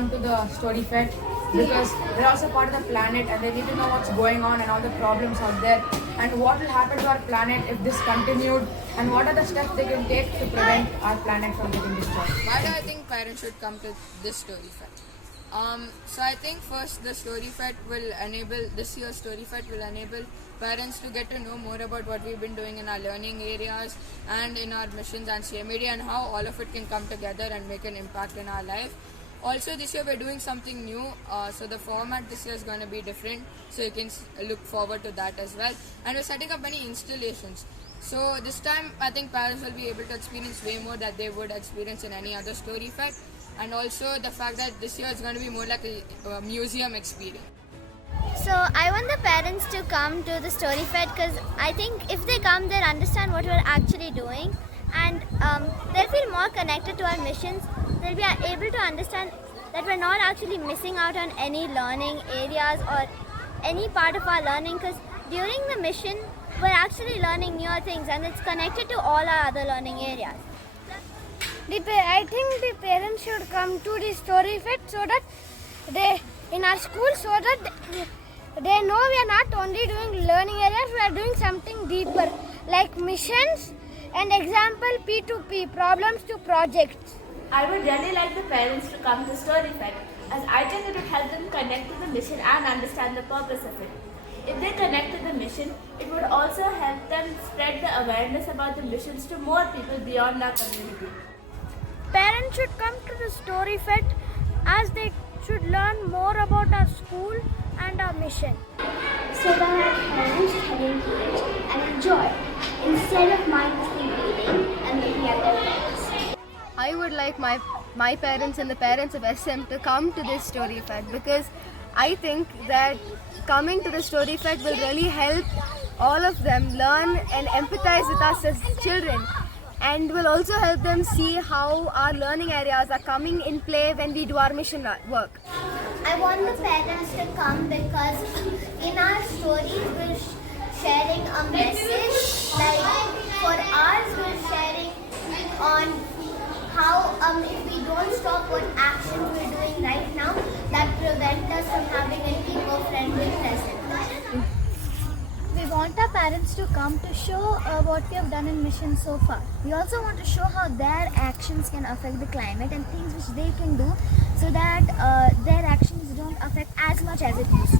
come to the story fed because they're also part of the planet and they need to know what's going on and all the problems out there and what will happen to our planet if this continued and what are the steps they can take to prevent our planet from getting destroyed. Why do I think parents should come to this story fed? So I think first the story fed will enable, this year's story fed will enable parents to get to know more about what we've been doing in our learning areas and in our missions and CMED and how all of it can come together and make an impact in our life. Also this year we're doing something new, so the format this year is going to be different, so you can look forward to that as well. And we're setting up many installations. So this time I think parents will be able to experience way more that they would experience in any other story fed. And also the fact that this year is going to be more like a museum experience. So I want the parents to come to the story fed because I think if they come, they'll understand what we're actually doing and they'll feel more connected to our missions. They'll be able to understand that we're not actually missing out on any learning areas or any part of our learning because during the mission, we're actually learning new things and it's connected to all our other learning areas. I think the parents should come to the story fed so that they in our school so that they know we are not only doing learning areas, we are doing something deeper like missions and example P2P, problems to projects. I would really like the parents to come to story fed as I think it would help them connect to the mission and understand the purpose of it. If they connect to the mission, it would also help them spread the awareness about the missions to more people beyond our community. Parents should come to the story fed as they should learn more about our school and our mission. So that our parents can engage and enjoy instead of mindlessly reading and looking at their phones. I would like my parents and the parents of SM to come to this story fed because I think that coming to the story fed will really help all of them learn and empathize with us as children and will also help them see how our learning areas are coming in play when we do our mission work. I want the parents to come because in our stories we're sharing a message. Like for ours we're sharing on how if we don't stop what actions we're doing right now that prevent us from having an eco-friendly present. We want our parents to come to show what we have done in mission so far. We also want to show how their actions can affect the climate and things which they can do so that their actions don't affect as much as it used to.